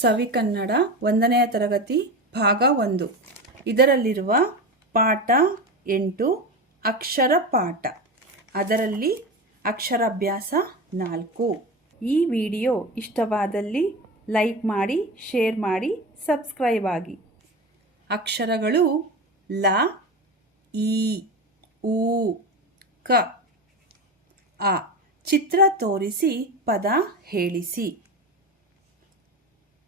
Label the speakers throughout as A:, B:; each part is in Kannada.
A: ಸವಿಕನ್ನಡ ಒಂದನೆಯ ತರಗತಿ ಭಾಗ ಒಂದು. ಇದರಲ್ಲಿರುವ ಪಾಠ ಎಂಟು ಅಕ್ಷರ ಪಾಠ. ಅದರಲ್ಲಿ ಅಕ್ಷರಾಭ್ಯಾಸ ನಾಲ್ಕು. ಈ ವಿಡಿಯೋ ಇಷ್ಟವಾದಲ್ಲಿ ಲೈಕ್ ಮಾಡಿ, ಶೇರ್ ಮಾಡಿ, ಸಬ್ಸ್ಕ್ರೈಬ್ ಆಗಿ. ಅಕ್ಷರಗಳು ಲ ಈ ಊ ಕ ಆ ಚಿತ್ರ ತೋರಿಸಿ, ಪದ ಹೇಳಿಸಿ.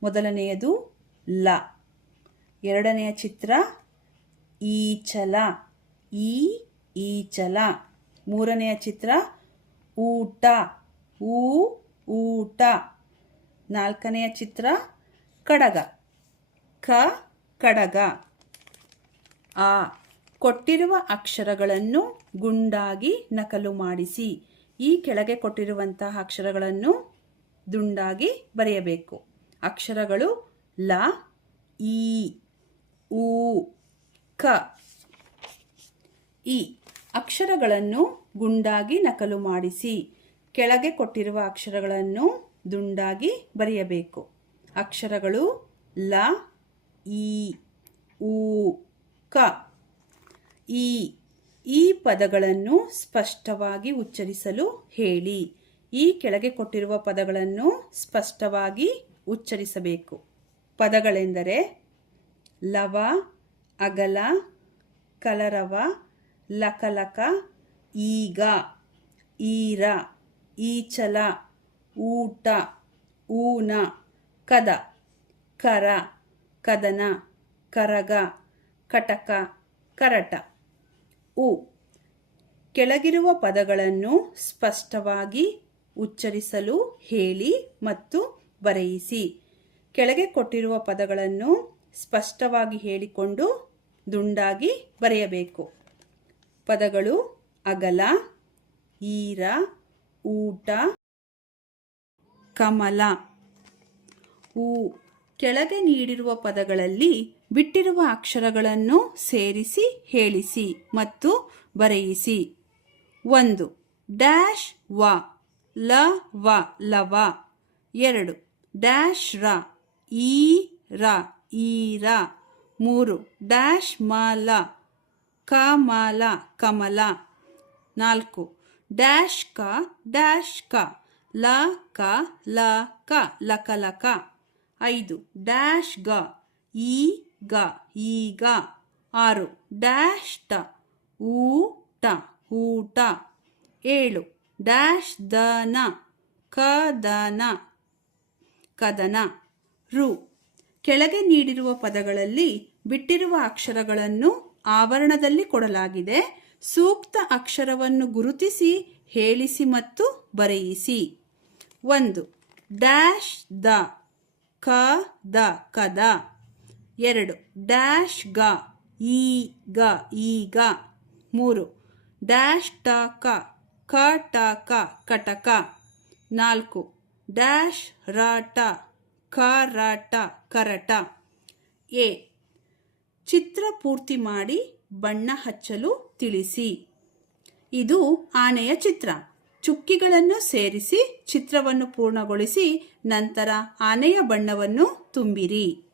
A: ಮೊದಲನೆಯದು ಲ. ಎರಡನೆಯ ಚಿತ್ರ ಈಚಲ. ಈ, ಈಚಲ. ಮೂರನೆಯ ಚಿತ್ರ ಊಟ. ಊ, ಊಟ. ನಾಲ್ಕನೆಯ ಚಿತ್ರ ಕಡಗ. ಕ, ಕಡಗ. ಆ. ಕೊಟ್ಟಿರುವ ಅಕ್ಷರಗಳನ್ನು ಗುಂಡಾಗಿ ನಕಲು ಮಾಡಿಸಿ. ಈ ಕೆಳಗೆ ಕೊಟ್ಟಿರುವಂತಹ ಅಕ್ಷರಗಳನ್ನು ದುಂಡಾಗಿ ಬರೆಯಬೇಕು. ಅಕ್ಷರಗಳು ಲ, ಇ, ಉ, ಕ. ಇ ಅಕ್ಷರಗಳನ್ನು ಗುಂಡಾಗಿ ನಕಲು ಮಾಡಿಸಿ, ಕೆಳಗೆ ಕೊಟ್ಟಿರುವ ಅಕ್ಷರಗಳನ್ನು ದುಂಡಾಗಿ ಬರೆಯಬೇಕು. ಅಕ್ಷರಗಳು ಲ, ಇ, ಉ, ಕ. ಇ ಈ ಪದಗಳನ್ನು ಸ್ಪಷ್ಟವಾಗಿ ಉಚ್ಚರಿಸಲು ಹೇಳಿ. ಈ ಕೆಳಗೆ ಕೊಟ್ಟಿರುವ ಪದಗಳನ್ನು ಸ್ಪಷ್ಟವಾಗಿ ಉಚ್ಚರಿಸಬೇಕು. ಪದಗಳೆಂದರೆ ಲವ, ಅಗಲ, ಕಲರವ, ಲಕಲಕ, ಈಗ, ಈರ, ಈಚಲ, ಊಟ, ಊನ, ಕದ, ಕರ, ಕದನ, ಕರಗ, ಕಟಕ, ಕರಟ. ಉ. ಕೆಳಗಿರುವ ಪದಗಳನ್ನು ಸ್ಪಷ್ಟವಾಗಿ ಉಚ್ಚರಿಸಲು, ಹೇಳಿ ಮತ್ತು ಬರೆಯಿಸಿ. ಕೆಳಗೆ ಕೊಟ್ಟಿರುವ ಪದಗಳನ್ನು ಸ್ಪಷ್ಟವಾಗಿ ಹೇಳಿಕೊಂಡು ದುಂಡಾಗಿ ಬರೆಯಬೇಕು. ಪದಗಳು ಅಗಲ, ಈರ, ಊಟ, ಕಮಲ. ಹೂ ಕೆಳಗೆ ನೀಡಿರುವ ಪದಗಳಲ್ಲಿ ಬಿಟ್ಟಿರುವ ಅಕ್ಷರಗಳನ್ನು ಸೇರಿಸಿ, ಹೇಳಿಸಿ ಮತ್ತು ಬರೆಯಿಸಿ. ಒಂದು. ಡ್ಯಾಶ್ ವ. ಲ, ವ, ಲವ. ಎರಡು. ಡ್ಯಾಶ್ ರ, ಈ ರ ಈ ರ. ಮೂರು, ಡ್ಯಾಶ್ ಮಾಲ ಕಮಲ ಕಮಲ. ನಾಲ್ಕು, ಡ್ಯಾಶ್ ಕ ಡ್ಯಾಶ್ ಕ. ಲ ಕ ಲ, ಕ ಲಕ ಲಕ ಐದು, ಡ್ಯಾಶ್ ಗ, ಈ ಗ ಈಗ ಆರು, ಡ್ಯಾಶ್ ಟ ಊಟ ಊಟ. ಏಳು, ಡ್ಯಾಶ್ ದನ ಕದನ ಕದನ, ರು. ಕೆಳಗೆ ನೀಡಿರುವ ಪದಗಳಲ್ಲಿ ಬಿಟ್ಟಿರುವ ಅಕ್ಷರಗಳನ್ನು ಆವರಣದಲ್ಲಿ ಕೊಡಲಾಗಿದೆ. ಸೂಕ್ತ ಅಕ್ಷರವನ್ನು ಗುರುತಿಸಿ, ಹೇಳಿಸಿ ಮತ್ತು ಬರೆಯಿಸಿ. ಒಂದು. ಡ್ಯಾಶ್ ದ. ಕ. ದ. ಕದ. ಎರಡು. ಡ್ಯಾಶ್ ಗ. ಈ. ಗ. ಈಗ. ಮೂರು. ಡ್ಯಾಶ್ ಟ. ಕ. ಕ. ಟ. ಕ. ಕಟಕ. ನಾಲ್ಕು. ಡ್ಯಾಶ್ ರಾಟ ಟ ಕ ರ ಟ ಕರಟ. ಎ. ಚಿತ್ರ ಪೂರ್ತಿ ಮಾಡಿ ಬಣ್ಣ ಹಚ್ಚಲು ತಿಳಿಸಿ. ಇದು ಆನೆಯ ಚಿತ್ರ. ಚುಕ್ಕಿಗಳನ್ನು ಸೇರಿಸಿ ಚಿತ್ರವನ್ನು ಪೂರ್ಣಗೊಳಿಸಿ ನಂತರ ಆನೆಯ ಬಣ್ಣವನ್ನು ತುಂಬಿರಿ.